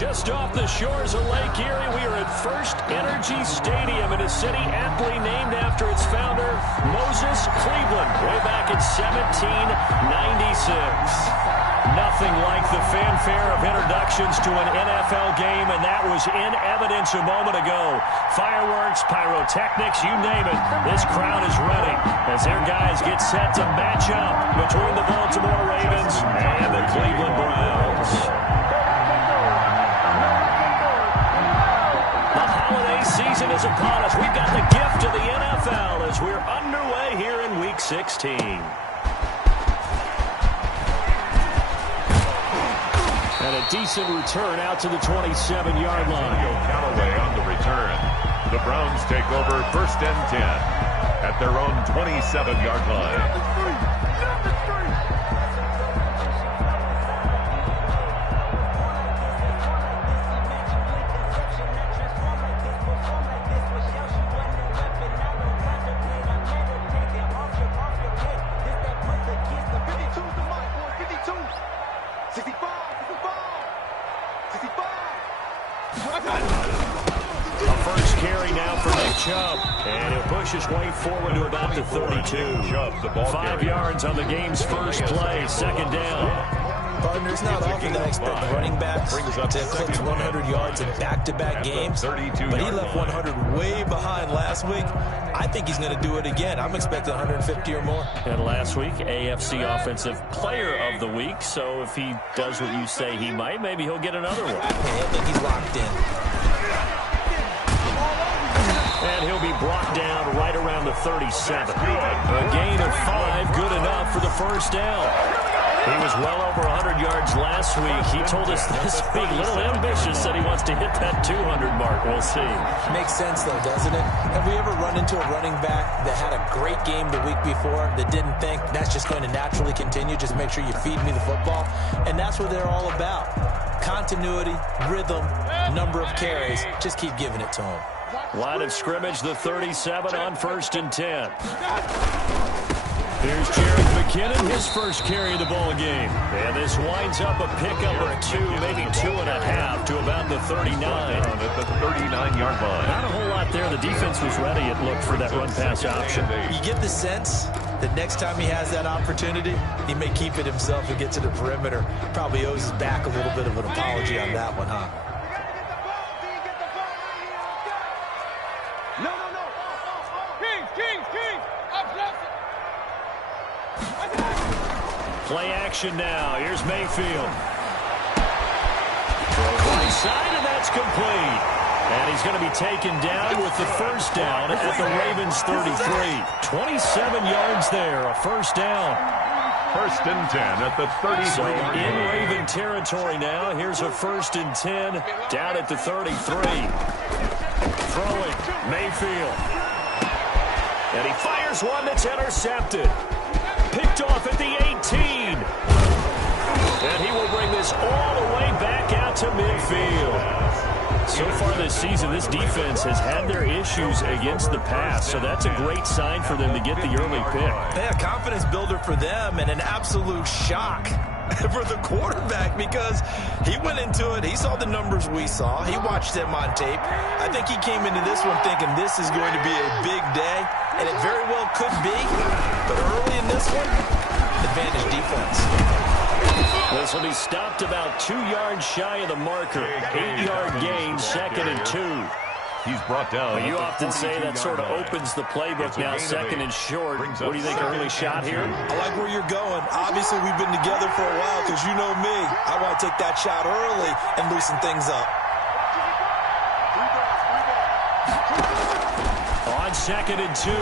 Just off the shores of Lake Erie, we are at First Energy Stadium in a city aptly named after its founder, Moses Cleveland, way back in 1796. Nothing like the fanfare of introductions to an NFL game, and that was in evidence a moment ago. Fireworks, pyrotechnics, you name it. This crowd is ready as their guys get set to match up between the Baltimore Ravens and the Cleveland Browns. The holiday season is upon us. We've got the gift of the NFL as we're underway here in Week 16. And a decent return out to the 27-yard line. Callaway on the return. The Browns take over 1st and 10 at their own 27-yard line. And he'll push his way forward to about the 32. 5 yards on the game's first play, 2nd down. Partner, it's not often that I expect running backs to eclipse 100 yards in back-to-back games, but he left 100 way behind last week. I think he's going to do it again. I'm expecting 150 or more. And last week, AFC Offensive Player of the Week, so if he does what you say he might, maybe he'll get another one. I think he's locked in. And he'll be brought down right around the 37. A gain of 5, good enough for the 1st down. He was well over 100 yards last week. He told us this week, a little ambitious, that he wants to hit that 200 mark. We'll see. Makes sense, though, doesn't it? Have we ever run into a running back that had a great game the week before that didn't think that's just going to naturally continue? Just make sure you feed me the football. And that's what they're all about. Continuity, rhythm, number of carries. Just keep giving it to him. Line of scrimmage, the 37 on 1st and 10. Here's Jared McKinnon, his first carry of the ball game. And this winds up a pickup of 2, maybe 2.5 to about the 39. At the 39-yard line. Not a whole lot there. The defense was ready, it looked, for that run-pass option. You get the sense that next time he has that opportunity, he may keep it himself and get to the perimeter. Probably owes his back a little bit of an apology on that one, huh? Play action now. Here's Mayfield. Throws right side, and that's complete. And he's going to be taken down with the 1st down at the Ravens 33. 27 yards there, a 1st down. 1st and 10 at the 33. So in Raven territory now. Here's a 1st and 10 down at the 33. Throwing, Mayfield. And he fires one that's intercepted. Picked off at the 18. And he will bring this all the way back out to midfield. So far this season, this defense has had their issues against the pass, so that's a great sign for them to get the early pick. Yeah, confidence builder for them and an absolute shock for the quarterback because he went into it. He saw the numbers we saw. He watched them on tape. I think he came into this one thinking this is going to be a big day, and it very well could be. But early in this one, advantage defense. This will be stopped about 2 yards shy of the marker. 8-yard gain, 2nd and 2. He's brought down. You often say that sort of opens the playbook now, 2nd and short. What do you think, early shot here? I like where you're going. Obviously, we've been together for a while because you know me. I want to take that shot early and loosen things up. On 2nd and 2,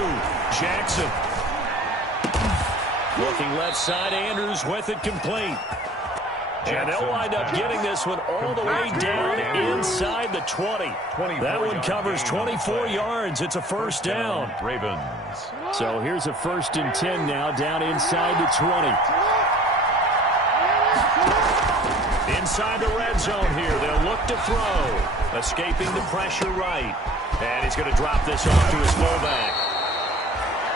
Jackson. Looking left side, Andrews with it complete. And they'll wind up getting this one all the way down inside the 20. That one covers 24 yards. It's a 1st down. Ravens. So here's a 1st and 10 now down inside the 20. Inside the red zone here. They'll look to throw. Escaping the pressure right. And he's going to drop this off to his fullback.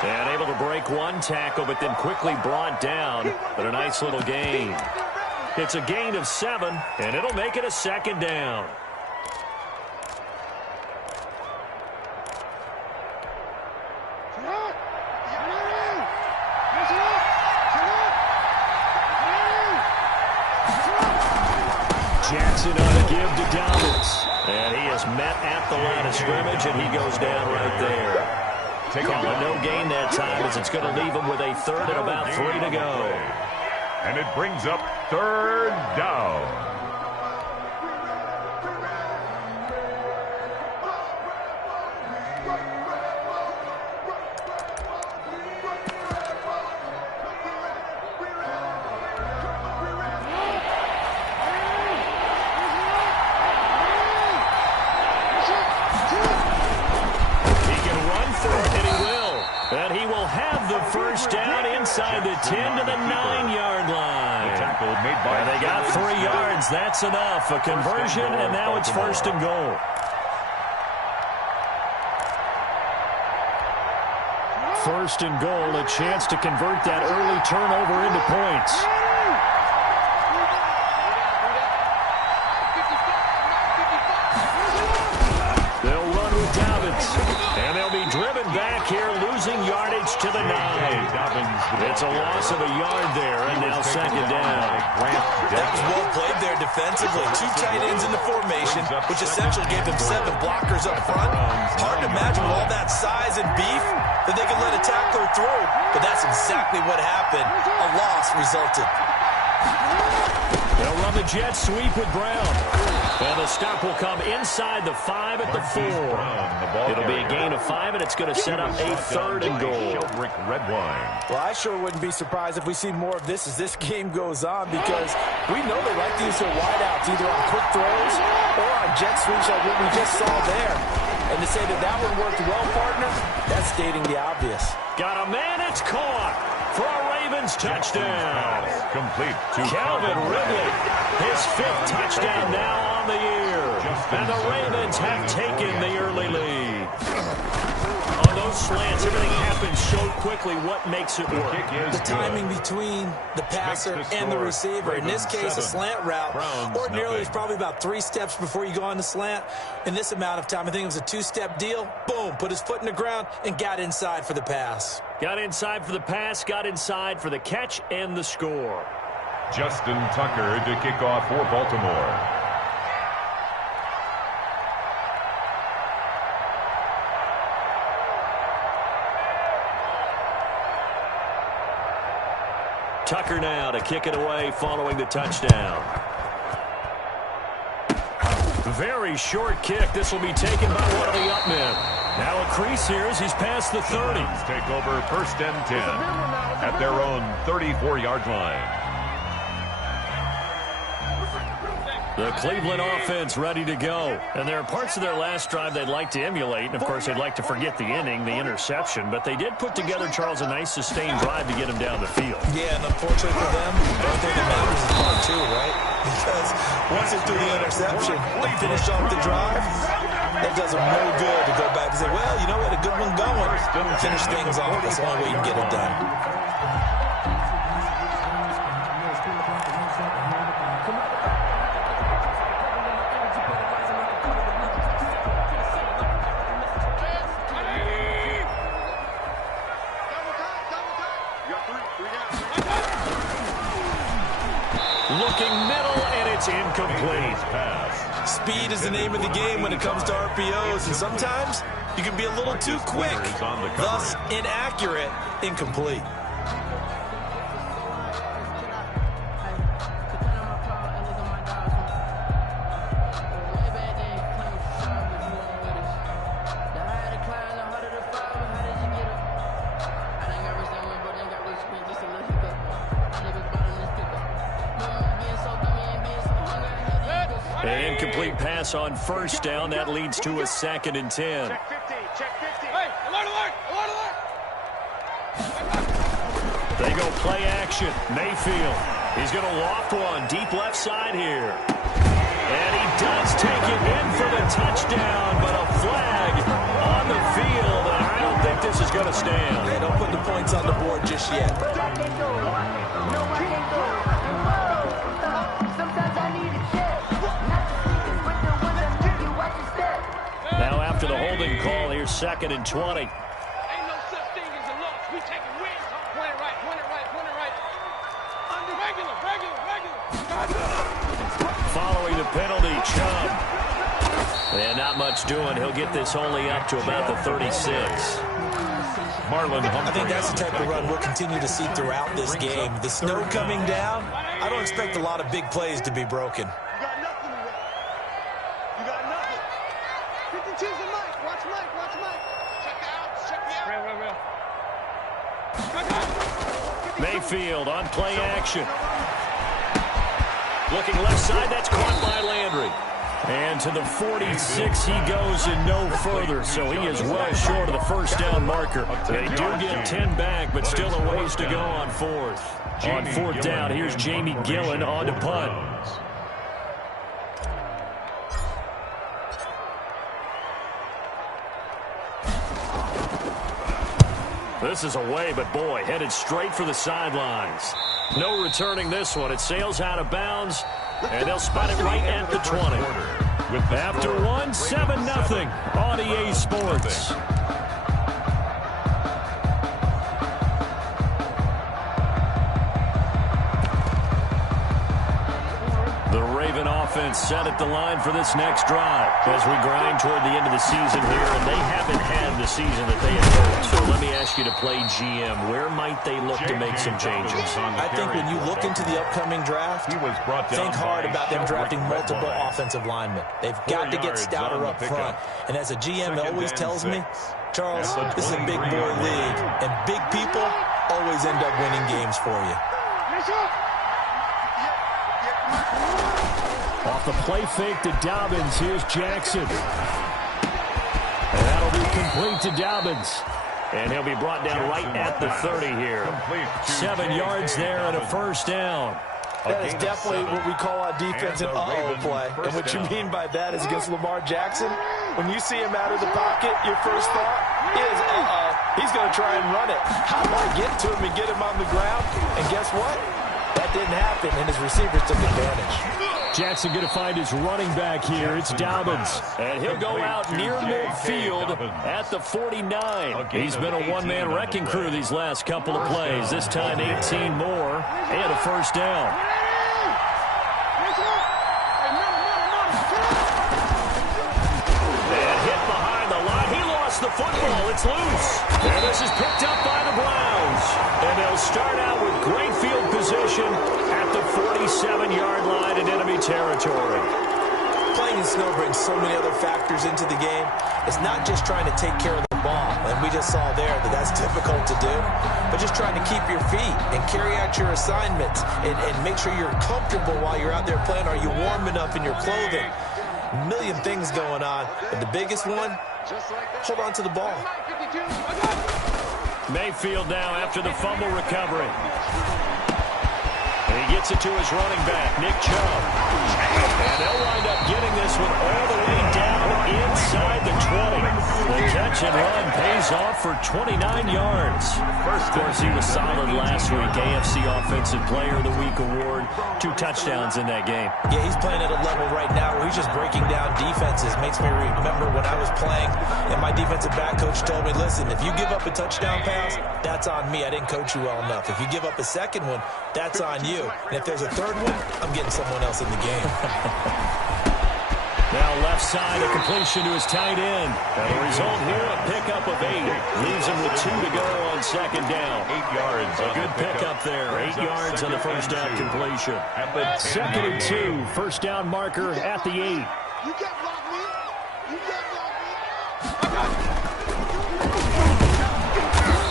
And able to break one tackle, but then quickly brought down. But a nice little gain. It's a gain of 7, and it'll make it a second down. Jackson on the give to Dobbins. And he is met at the line of scrimmage, and he goes down right there. Call it no gain that time, as it's going to leave him with a third and about 3 to go. And it brings up third down. Inside the 10 to the 9-yard line. And they got 3 yards. That's enough. A conversion, and now it's first and goal. First and goal, a chance to convert that early turnover into points. They'll run with Dobbins, and they'll be driven back here, losing yardage to the 9. It's a loss of a yard there, and now second down. That was well played there defensively. 2 tight ends in the formation, which essentially gave them 7 blockers up front. Hard to imagine with all that size and beef that they could let a tackler through, but that's exactly what happened. A loss resulted. They'll run the jet sweep with Brown. And the stop will come inside the 5 at the 4. It'll be a gain of 5, and it's going to set up a third and goal. Well, I sure wouldn't be surprised if we see more of this as this game goes on, because we know they like to use their wideouts either on quick throws or on jet sweeps like what we just saw there. And to say that that one worked well, partner, that's stating the obvious. Got a man, it's caught for a Ravens touchdown. Complete to Calvin Ridley, his 5th touchdown now on the year. And the Ravens have taken the early lead. On those slants, everything happens so quickly. What makes it work? The timing between the passer and the receiver. In this case, a slant route. Ordinarily, it's probably about 3 steps before you go on the slant. In this amount of time, I think it was a 2-step deal. Boom, put his foot in the ground and got inside for the pass. Got inside for the pass, got inside for the catch and the score. Justin Tucker to kick off for Baltimore. Tucker now to kick it away following the touchdown. Very short kick. This will be taken by one of the up men. Now a crease here as he's past the 30. Take over first and 10 at their own 34-yard line. The Cleveland offense ready to go. And there are parts of their last drive they'd like to emulate. And, of course, they'd like to forget the inning, the interception. But they did put together, Charles, a nice sustained drive to get him down the field. Yeah, and unfortunately for them, the only thing that matters is part 2, right? Because once they threw the interception and finished off the drive, that does them no good to go back and say, well, you know what, a good one going. Finish things off. That's the only way you can get it done. Looking middle, and it's incomplete. Speed is the name of the game when it comes to RPOs, and sometimes you can be a little too quick, thus inaccurate, incomplete. An incomplete pass on first down. That leads to a 2nd and 10. Check 50. Check 50. Hey, alert, alert, alert, alert. They go play action. Mayfield. He's going to loft one deep left side here. And he does take it in for the touchdown, but a flag on the field. And I don't think this is going to stand. They don't put the points on the board just yet. after the holding call. Here's 2nd and 20. Ain't no such thing as a loss. We taking wins. Point it right, point it right, point it right. Under regular. Following the penalty, Chubb. And not much doing. He'll get this only up to about the 36. Marlon Humphrey. I think that's the type of run we'll continue to see throughout this game. The snow coming down, I don't expect a lot of big plays to be broken. You got nothing to run. You got nothing. 52's a Mike. Watch Mike. Check the outs. Check the outs. Real. Mayfield on play action. Looking left side, that's caught by Landry. And to the 46 he goes and no further, so he is well short of the first down marker. They do get 10 back, but still a ways to go on 4th. On 4th down, here's Jamie Gillen on to punt. This is away, but boy, headed straight for the sidelines. No returning this one. It sails out of bounds, and they'll spot it right at the 20. After 1, 7-0 on EA Sports. The Raven offense set at the line for this next drive as we grind toward the end of the season here, and they haven't had the season that they had hoped. So let me ask you to play GM. Where might they look to make some changes? I think when you look into the upcoming draft, think hard about them drafting multiple offensive linemen. They've got to get stouter up front. And as a GM always tells me, Charles, this is a big boy league, and big people always end up winning games for you. Off the play fake to Dobbins, here's Jackson. And that'll be complete to Dobbins. And he'll be brought down right at the 30 here. 7 yards there and a first down. That is definitely what we call on defense an uh-oh play. And what you mean by that is against Lamar Jackson, when you see him out of the pocket, your first thought is, uh-oh, he's going to try and run it. How do I get to him and get him on the ground? And guess what? That didn't happen, and his receivers took advantage. Jackson going to find his running back here. It's Dobbins. And he'll go out near midfield at the 49. He's been a one-man wrecking crew these last couple of plays. This time 18 more and a first down. And hit behind the line. He lost the football. It's loose. And this is picked up by the Browns. And they'll start out with great field position at the 47-yard line in enemy territory. Playing in snow brings so many other factors into the game. It's not just trying to take care of the ball, and we just saw there that that's difficult to do, but just trying to keep your feet and carry out your assignments and make sure you're comfortable while you're out there playing. Are you warm enough in your clothing? A million things going on, but the biggest one, hold on to the ball. Mayfield now after the fumble recovery. And he gets it to his running back, Nick Chubb. And they'll wind up getting this one all the way down inside the 20. The catch and run pays off for 29 yards. Of course, he was solid last week. AFC Offensive Player of the Week award. 2 touchdowns in that game. Yeah, he's playing at a level right now where he's just breaking down defenses. Makes me remember when I was playing and my defensive back coach told me, listen, if you give up a touchdown pass, that's on me. I didn't coach you well enough. If you give up a second one, that's on you. And if there's a third one, I'm getting someone else in the game. Now left side, a completion to his tight end. And the result here, a pickup of 8. Leaves him with 2 to go on second down. 8 yards. A good pickup there. 8 yards on the first down completion. 2nd and 2. First down marker at the 8. You can't block me. You can't block me.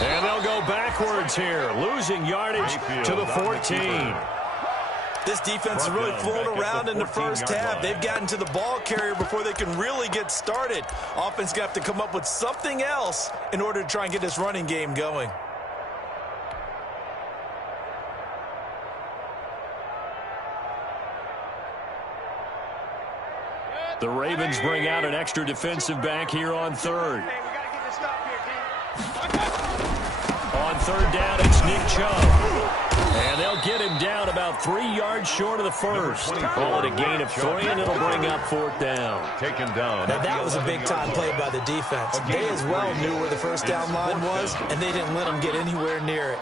And they'll go backwards here. Losing yardage to the 14. This defense is really flown around in the first half. They've gotten to the ball carrier before they can really get started. Offense got to come up with something else in order to try and get this running game going. The Ravens bring out an extra defensive back here on 3rd. On 3rd down, it's Nick Chubb. And they'll get him down about 3 yards short of the first. Call it a gain of 3, and it'll bring up 4th down. Taken down. Now, that was a big-time play by the defense. They as well knew where the first down line was, and they didn't let them get anywhere near it.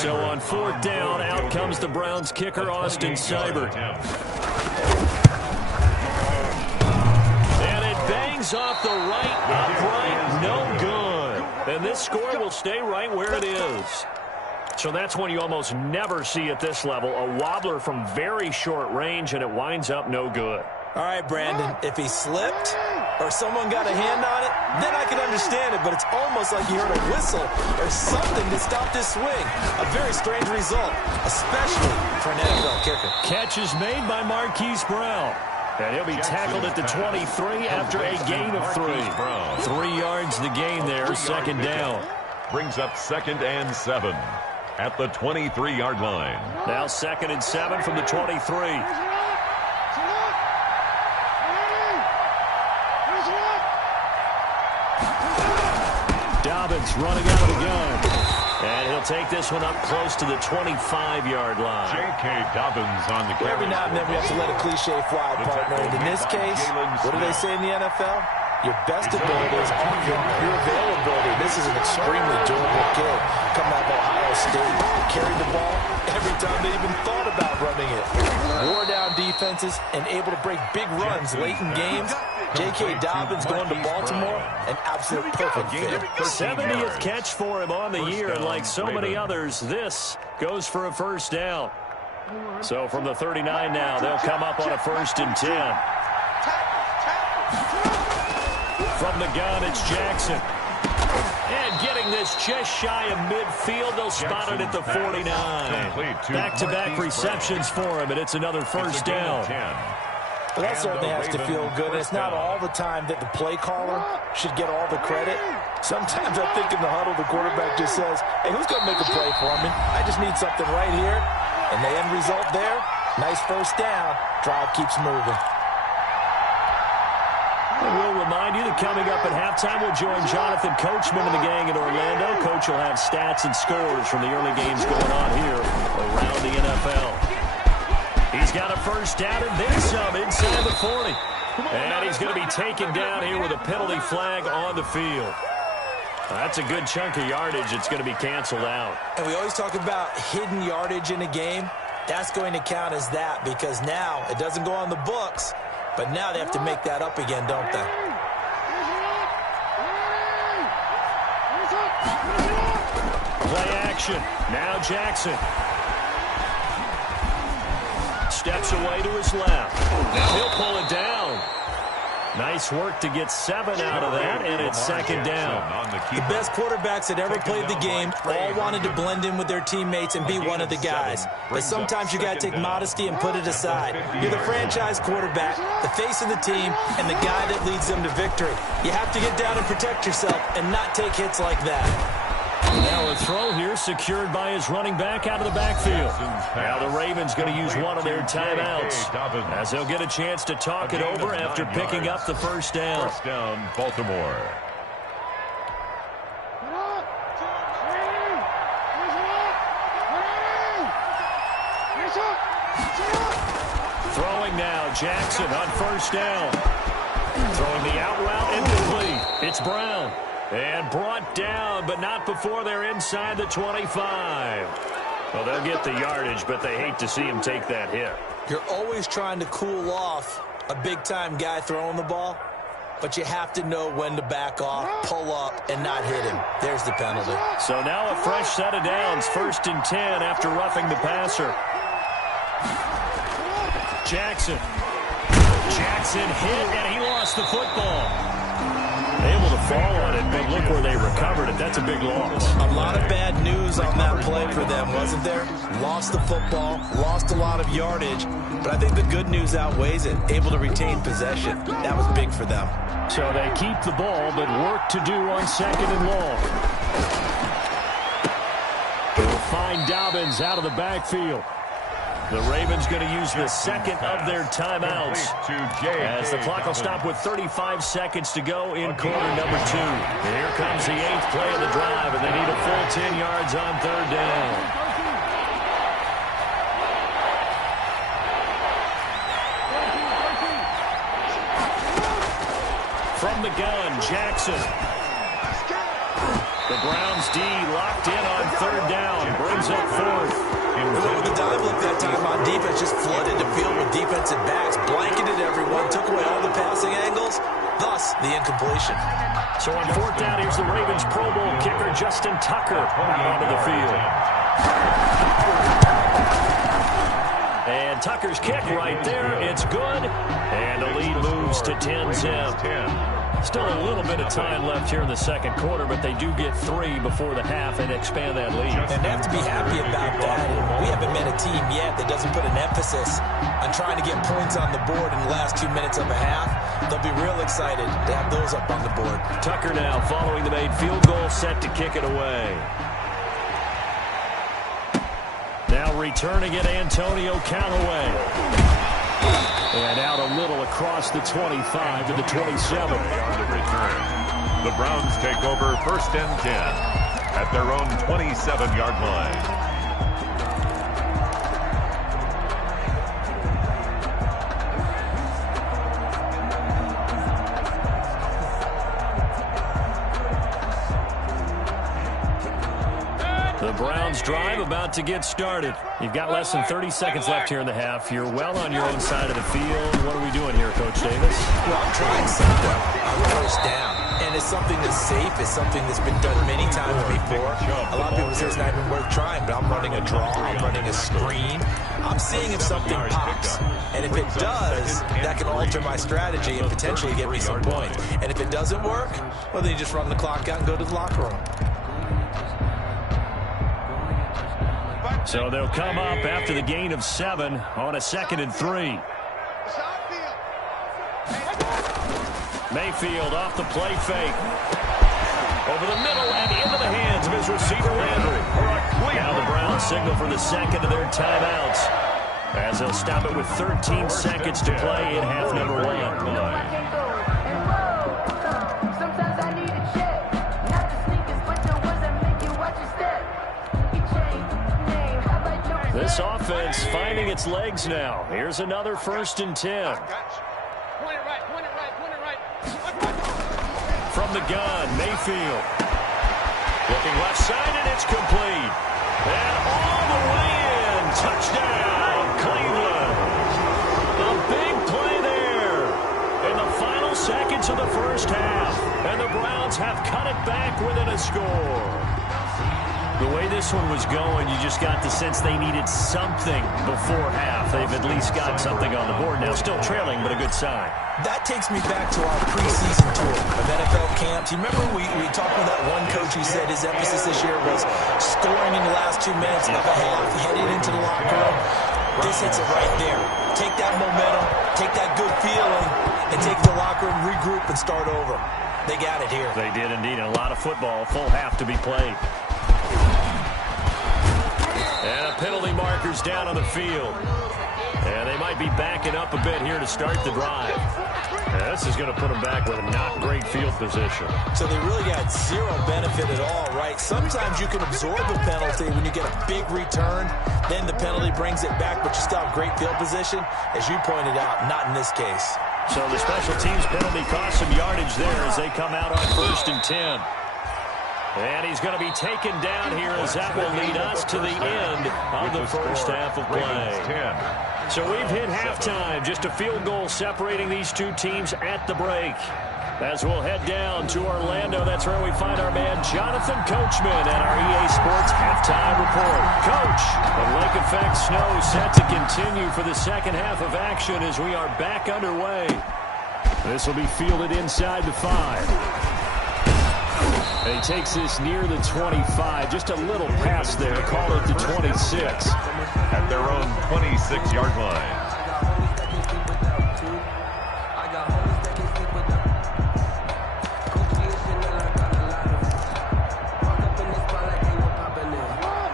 So on 4th down, out comes the Browns kicker, Austin Seibert. And it bangs off the right upright, no good. And this score will stay right where it is. So that's one you almost never see at this level. A wobbler from very short range, and it winds up no good. All right, Brandon, if he slipped or someone got a hand on it, then I can understand it, but it's almost like you heard a whistle or something to stop this swing. A very strange result, especially for an NFL kicker. Catch is made by Marquise Brown. And he'll be tackled at the 23 after a gain of 3. 3 yards the gain there, 2nd down. Brings up 2nd and 7 at the 23-yard line. Now 2nd and 7 from the 23. Dobbins running out of the gun. And he'll take this one up close to the 25-yard line. J.K. Dobbins on the carry. Every now and then we have to let a cliche fly, partner. And in this case, what do they say in the NFL? Your best ability is often your availability. This is an extremely durable kid coming out of Ohio State. Carried the ball every time they even thought about running it. Wore down defenses and able to break big runs late in games. J.K. Dobbins going to Baltimore, an absolute perfect fit. 70th catch for him on the year, and like so many others, this goes for a 1st down. So from the 39 now, they'll come up on a 1st and 10. From the gun, it's Jackson. And getting this just shy of midfield, they'll spot it at the 49. Back-to-back receptions for him, and it's another 1st down. Well, that certainly has to feel good. And it's not all the time that the play caller should get all the credit. Sometimes I think in the huddle, the quarterback just says, hey, who's going to make a play for me? I just need something right here. And the end result there, nice 1st down. Drive keeps moving. We'll remind you that coming up at halftime, we'll join Jonathan Coachman and the gang in Orlando. Coach will have stats and scores from the early games going on here around the NFL. He's got a 1st down and then some inside the 40. And he's going to be taken down here with a penalty flag on the field. That's a good chunk of yardage. It's going to be canceled out. And we always talk about hidden yardage in a game. That's going to count as that because now it doesn't go on the books. But now they have to make that up again, don't they? Play action. Now Jackson. Steps away to his left. Now he'll pull it down. Nice work to get 7 out of that, and it's 2nd down. The best quarterbacks that ever played the game all wanted to blend in with their teammates and be one of the guys. But sometimes you got to take modesty and put it aside. You're the franchise quarterback, the face of the team, and the guy that leads them to victory. You have to get down and protect yourself and not take hits like that. Now a throw here secured by his running back out of the backfield. Now the Ravens going to use one of their timeouts as they'll get a chance to talk it over after picking up the 1st down. 1st down, Baltimore. Throwing now, Jackson on 1st down. Throwing the out route incomplete. It's Brown. And brought down, but not before they're inside the 25. Well, they'll get the yardage, but they hate to see him take that hit. You're always trying to cool off a big-time guy throwing the ball, but you have to know when to back off, pull up, and not hit him. There's the penalty. So now a fresh set of downs, 1st and 10 after roughing the passer. Jackson. Jackson hit, and he lost the football. Able to fall on it, but look where they recovered it. That's a big loss. A lot of bad news on that play for them, wasn't there? Lost the football, lost a lot of yardage, but I think the good news outweighs it. Able to retain possession. That was big for them. So they keep the ball, but work to do on 2nd and long. They'll find Dobbins out of the backfield. The Ravens going to use the 2nd of their timeouts as the clock will stop with 35 seconds to go in quarter number 2. And here comes the 8th play of the drive, and they need a full 10 yards on 3rd down. From the gun, Jackson. The Browns D locked in on third down. Brings up fourth. With the dive look that time on defense, just flooded the field with defensive backs, blanketed everyone, took away all the passing angles, thus the incompletion. So on fourth down, here's the Ravens Pro Bowl kicker, Justin Tucker, onto the field. And Tucker's kick right there. It's good. And the lead moves to 10-zip. Still a little bit of time left here in the second quarter, but they do get 3 before the half and expand that lead. And they have to be happy about that. And we haven't met a team yet that doesn't put an emphasis on trying to get points on the board in the last 2 minutes of a half. They'll be real excited to have those up on the board. Tucker now following the made field goal, set to kick it away. Now returning it, Antonio Callaway. And out a little across the 25 to the 27. On the return. The Browns take over first and 10 at their own 27-yard line. The Browns drive about to get started. You've got less than 30 seconds left here in the half. You're well on your own side of the field. What are we doing here, Coach Davis? Well, I'm trying something on first down. And it's something that's safe. It's something that's been done many times before. A lot of people say it's not even worth trying, but I'm running a draw. I'm running a screen. I'm seeing if something pops. And if it does, that can alter my strategy and potentially get me some points. And if it doesn't work, well, then you just run the clock out and go to the locker room. So they'll come up after the gain of 7 on a 2nd and 3. Mayfield off the play fake. Over the middle and into the hands of his receiver Landry. Now the Browns signal for the second of their timeouts, as they'll stop it with 13 seconds to play in half number 1. This offense finding its legs now. Here's another 1st and 10. From the gun, Mayfield. Looking left side, and it's complete. And all the way in. Touchdown, Cleveland. A big play there in the final seconds of the first half. And the Browns have cut it back within a score. The way this one was going, you just got the sense they needed something before half. They've at least got something on the board now. Still trailing, but a good sign. That takes me back to our preseason tour of NFL camps. You remember we talked with that one coach who said his emphasis this year was scoring in the last 2 minutes of a half, heading into the locker room. This hits it right there. Take that momentum, take that good feeling, and take the locker room, regroup, and start over. They got it here. They did indeed. And a lot of football, full half to be played. And a penalty marker's down on the field. And they might be backing up a bit here to start the drive. And this is going to put them back with a not great field position. So they really got zero benefit at all, right? Sometimes you can absorb a penalty when you get a big return. Then the penalty brings it back, but you still have great field position. As you pointed out, not in this case. So the special teams penalty cost some yardage there as they come out on 1st and 10. And he's going to be taken down here as that will lead us to the end of the first half of play. So we've hit halftime. Just a field goal separating these two teams at the break. As we'll head down to Orlando, that's where we find our man Jonathan Coachman and our EA Sports Halftime Report. Coach, the lake effect snow set to continue for the second half of action as we are back underway. This will be fielded inside the 5. And he takes this near the 25, just a little pass there, call it the 26. At their own 26-yard line.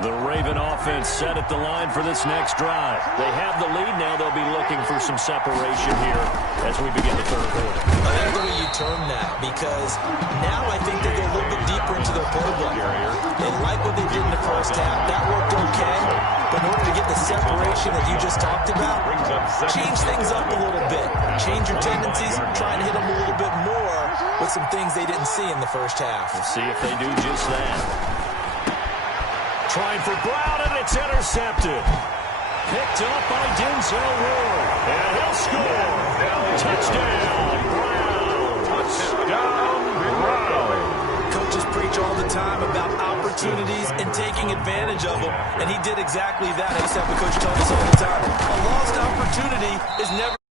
The Raven offense set at the line for this next drive. They have the lead now. They'll be looking for some separation here as we begin the third quarter. I like the way you term that, because now I think they go a little bit deeper into their playbook. They like what they did in the first half. That worked okay. But in order to get the separation that you just talked about, change things up a little bit. Change your tendencies, try and hit them a little bit more with some things they didn't see in the first half. We'll see if they do just that. Trying for Brown, and it's intercepted. Picked up by Denzel Ward. And he'll score. Touchdown, Brown. Touchdown, Brown. Coaches preach all the time about opportunities and taking advantage of them, and he did exactly that. I used to have a coach tell us all the time, a lost opportunity is never